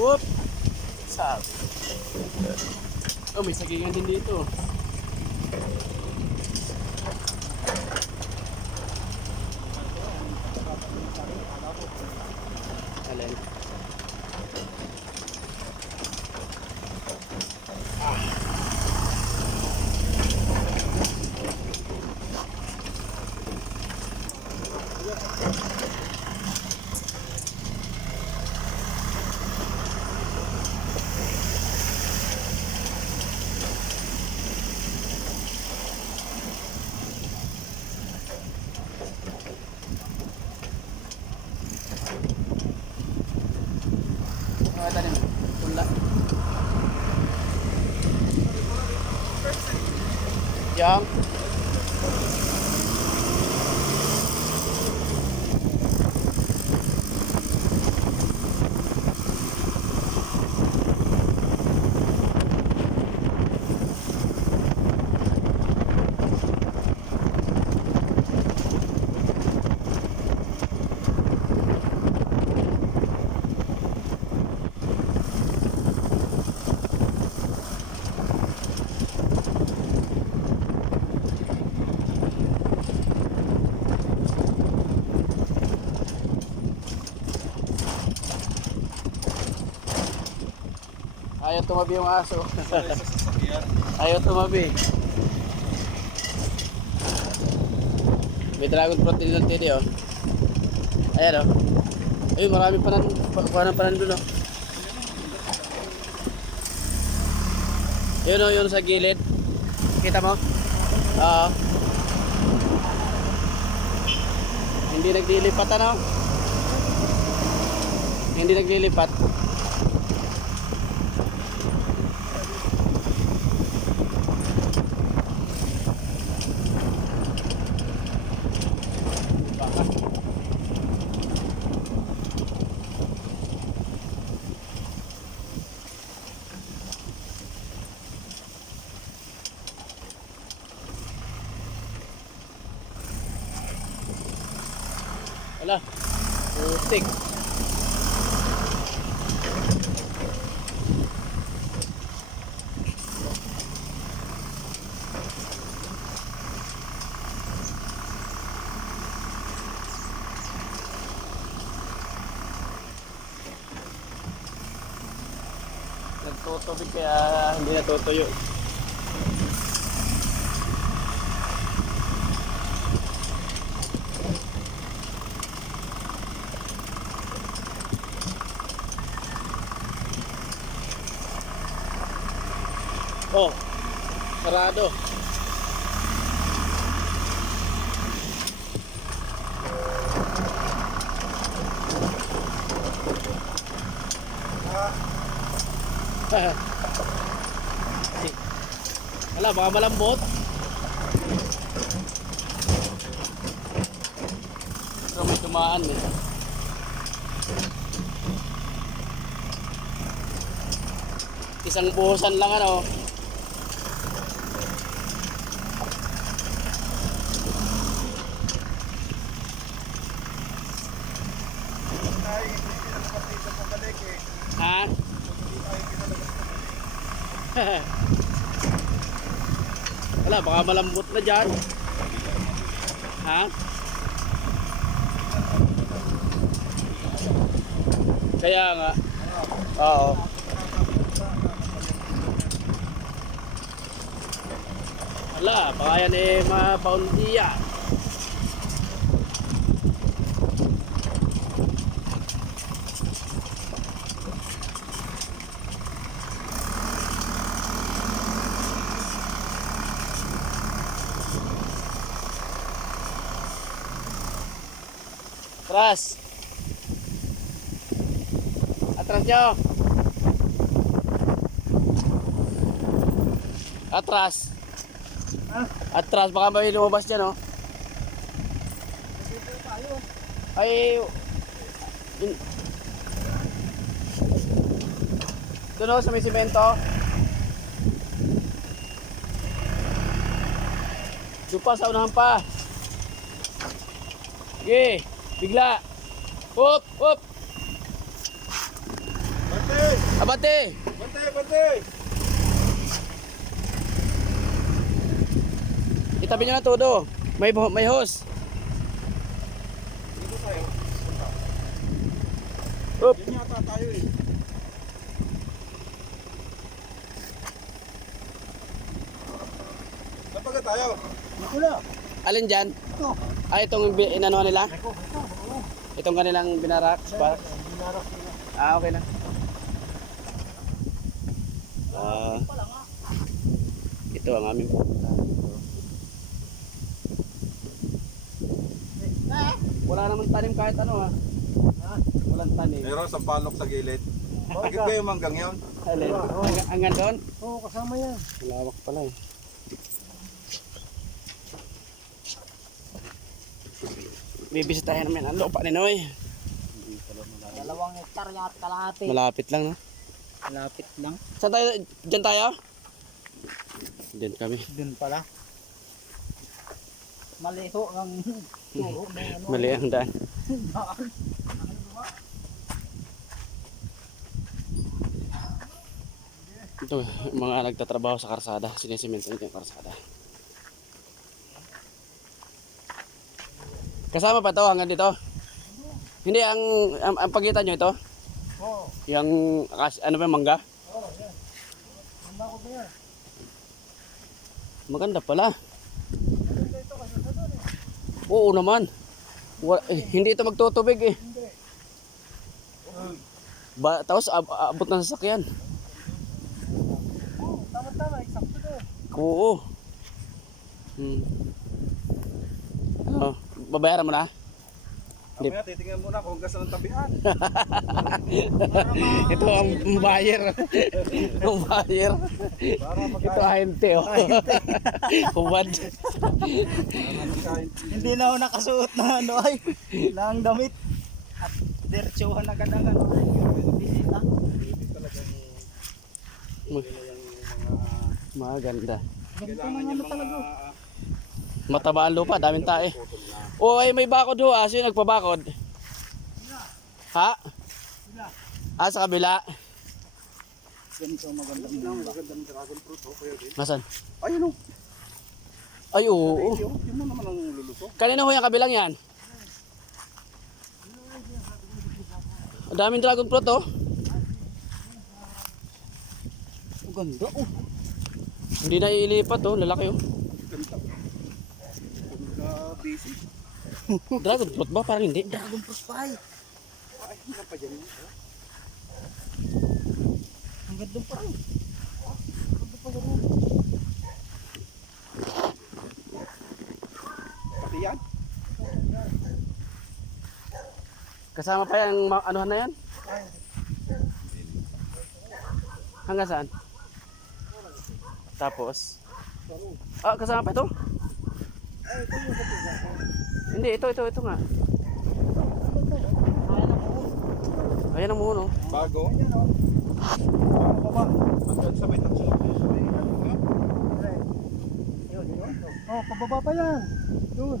Whoop! Sabi. Oh, may sagingan din dito. Alin? Mga tanim. Pula. Yang. Ayaw tumabi yung aso. Ayaw tumabi. May dragon fruit din lang tidi oh. Ayan oh. Ayun, marami pa nandun oh. Yun oh, yun sa gilid. Kita mo? Oo. Hindi naglilipat ano? Hindi naglilipat. Wala. Putik. Nagtutubig kaya hindi natutuyo. Oh, sarado. Wala, baka malambot. Pero may tumaan eh. Isang buhusan lang ano. Ha? Wala, baka malambot na dyan. Ha? Kaya nga. Oo. Wala, baka yan eh mapaundiya. Atras. Atras nyo. Atras. Atras, baka may lumabas dyan oh. Ay, doon oh, sa may simento. Doon pa, sa unahan pa. Sige, bigla. Hop, hop. Martes! Abante! Bantay, bantay! Itabi nyo na todo. May hose. Dito tayo. Up. Yan yata tayo eh. Napaga tayo. Wala. Alin dyan? Ito. Itong inanuhan nila? Ito. Oo. Itong kanilang binarak? Spark? Binarak nila. Okay na. Ito ang aming pupuntahan. Wala naman tanim kahit ano ha. Walang tanim. Meron sa palok sa gilid. Bakit kayo manggang yun? Alin? Hanggang doon? Oo, kasama yan. Malawak pala eh. Bibisitahin namin ang lupa ni Noy. 2 hektar at kalahati. Malapit lang no? Malapit lang. Saan tayo? Diyan tayo? Diyan kami. Dun pala. Maliho ang turo ng ano. Mali ang daan. Ito, mga nagtatrabaho sa karsada. Sinisimento nito yung karsada. Kasama pa to hanggang dito? Hindi, ang pagitan nyo ito? Oo. Yung, ano ba, mangga? Oo, yan. Ang bakod na yan. Maganda pala. Maganda ito kasi sa doon eh. Oo naman. Hindi ito magtutubig eh. Hindi. Tapos abot ng sasakyan. Oo, tama-tama. Eksakto doon. Oo. Ano, babayaran mo na? Mamaya titingnan muna kung gas ng tabihan. Ito ang buyer. Ang buyer. Para Ito ahente oh. Kubad. Hindi na ako nakasuot na ano ay. Lang damit. At diretsuhan na agad ang ano. Bisita. Maganda. Kailangan yung mga Mataba ang lupa, daming tae. Oh, ay may bakod ho. Sino nagpabakod? Ha? Sa kabila. Ganito magandang dragon fruit o kaya din. Nasaan? Ayun o. Ay, oo. Hindi mo naman ang lulusok. Kanina ho yung kabilang yan? Ang daming dragon fruit oh. Ang ganda oh. Hindi na ilipat oh, lalaki oh. Ganda. Ganda busy. Dragon fruit ba? Parang hindi. Dragon fruit pie. Ay, hindi pa dyan. Ang ganda pa rin. Pati yan. Kasama pa yung anuhan na yan? Hanggang saan? Tapos? Kasama pa ito? Hindi, ito nga. Ayan ang muno. Bago. Baba. Hanggang sa may tatso. Oh, pababa pa yan. Doon.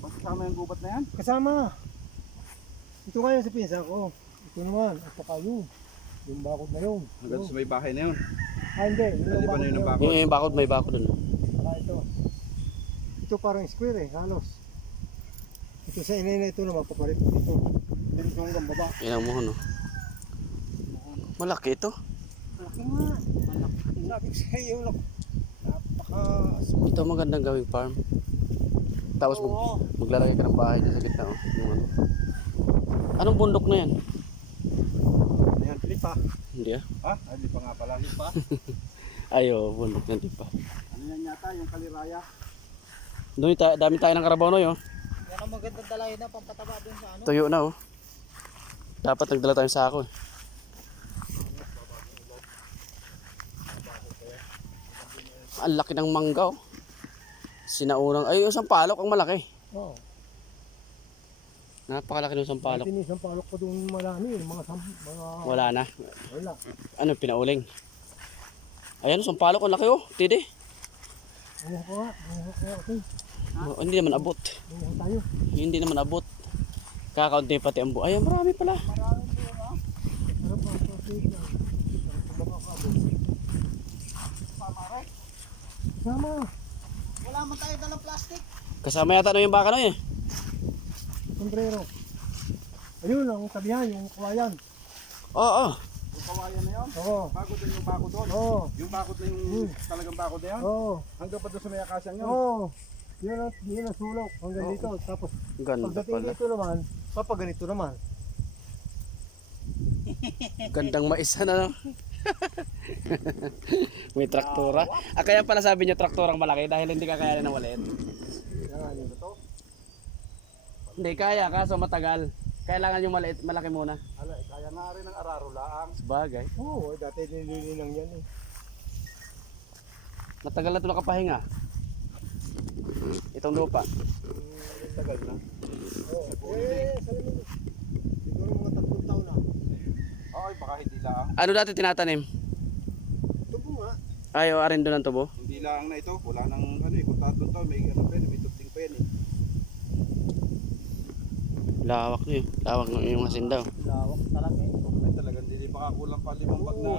Kasama yung gubat na yan? Kasama. Ito ngayon sa pinsa ko. Ito naman. At saka yun. Yung bakod na yun. Hanggang sa may bahay na yun. Hindi. Hindi ba na yun ang bakod? Yung bakod, may bakod dun. Saka ito. Ito parang square eh. Halos. Ito sa inay na ito na magpapalit. Ito. Dito hanggang baba. Yan ang muno. Malaki ito. Malaki nga. Malaki. Malaki sa iyo. Napaka... Ito magandang gawing farm. Tapos maglalagay ka ng bahay dyan sa gitna oh. Yung ano. Anong bundok na yan? Ayan, lipa. Hindi ah. Ha? Ay, lipa nga pala. Lipa. Ayo, bundok na pa. Ano yan yata? Yung kaliraya. Doon dami tayo ng karabaw no yun. Yan ang magandang dalahin na pampataba dun sa ano. Tuyo na oh. Dapat nagdala tayong sako eh. Ang laki ng mangga oh. Sinaurang, ay yung sampalok ang malaki. Oo. Napakalaki ng sampalok. Tinis ang palok pa doon malami. Mga Wala na. Wala. Ano, pinauling. Ayan, sampalok ang laki oh. Tidi. Ano ko nga? Ano ko nga? Okay. Hindi naman abot. Ano tayo? Hindi naman abot. Kakaunti pati ang buhay. Ay, marami pala. Maraming doon ah. Sarap ang sausage na. Sama. Wala man tayo dalang plastic. Kasama yata yung baka na eh. Sombrero. Ayun ang sabihan, yung kawayan. Oo. Yung kawayan na yun. Oo. Bago din yung bako doon. Oo. Yung bako din yung talagang bako na yun. Oo. Hanggang pa doon sa may akasyang yun. Oo. Yun ang sulok. Hanggang dito. Tapos Ganda pagdating pala. dito naman, papaganito naman. Gandang maisan ano. May traktora. Ah, kaya pala sabi niyo traktorang malaki dahil hindi kakayanin ng maliit. Yan, yun. Hindi kaya, kaso matagal. Kailangan yung maliit, malaki muna. Ala, kaya nga rin ang araro laang. Sabagay. Oo, dati nililinang yan eh. Matagal na ito nakapahinga. Itong lupa. Tagal na. Oo. Salamin. Siguro mga 3 taon na. Okay, baka hindi laang. Ano dati tinatanim? Tubo nga. Ayaw, arin doon ang tubo. Hindi laang na ito. Wala nang ano eh. Kung 3 taon, may ano pa yun. May tubling pa yan eh. Lawak niyo. Lawak ng iyong asin daw. Lawak talaga eh. Ay talagang hindi makakulang pa 5 bag na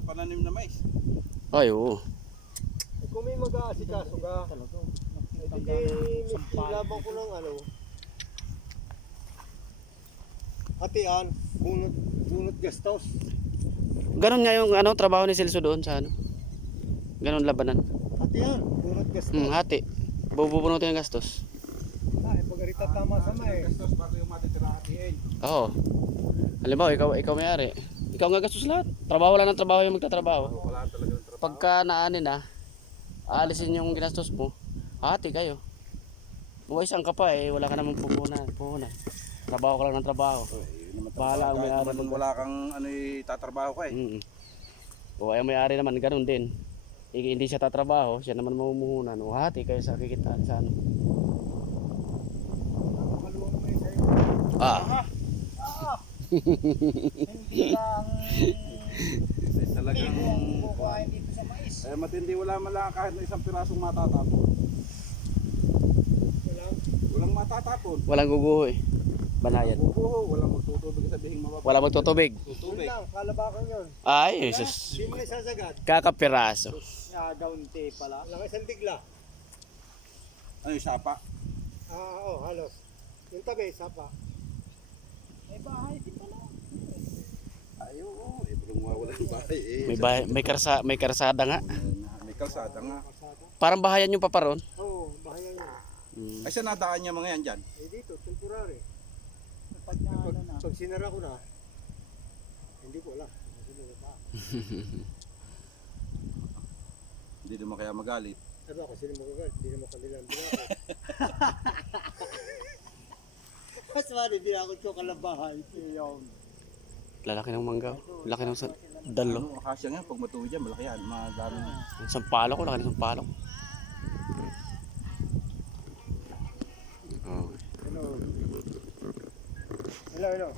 pananim na mais. Ay, oo. Eh, kung may mag-aasikaso ka, may labang ko ng ano, hatian, bunot gastos. Ganon nga yung ano, trabaho ni Celso doon sa ano. Ganon labanan. Hatian, bunot gastos. Hati. Bubunutin yung gastos. Ay, pag-arita tama sama eh. Gastos bago yung matitira hatiin. Oo. Halimbawa, ikaw may-ari. Ikaw nga gastos lahat. Trabaho lang ng trabaho yung magtatrabaho. Wala talaga ng trabaho. Pagka naanin na, aalisin yung ginastos mo, hati kayo. Buwaisang ka pa eh, wala ka namang puhunan. Trabaho ka lang ng trabaho. Yun naman Bahala ang kahit may-ari naman pag- wala kang ano tatrabaho ka eh. O ay may-ari naman, ganun din. Hindi siya tatrabaho, siya naman mamumuhunan. O hati kayo sa kikitaan sa ano. Maluwang naman yung sa'yo. Ah, Hindi lang Talagang kukuhain dito sa mais. matindi, wala man lang kahit na isang pirasong matatapon. Walang matatapon. walang guguho eh. Banayan. Oo, walang magtutubig sabihin mababa. Wala magtutubig. Yun Tutubig. lang, kalabakan yun. Ay, Jesus. Hindi mo isasagad. Kakapiraso. Daunti pala. Lang isang tigla. Ano yung sapa? Oo, halos. Yung tabi, sapa. May bahay din pala. Ay, oo. Walang mawala yung bahay eh. May karsada nga. May kalsada nga. Parang bahayan yung paparon. Oo, bahay yan. Ay, saan nadaan niya mga yan dyan? Eh dito, temporary. Pag sinara ko na, hindi ko alam. Hindi naman kaya magalit. Ano ako, sino magagalit? Hindi naman kanila ang binakot. Mas mali, binakot ko kalabahay. Lalaki ng mangga. Laki ng dalo. Ano, akasya nga, pag matuwi dyan, malaki yan. Madami. Isang palok ko, laki ng isang palok. Oh. Hello. Hello, hello.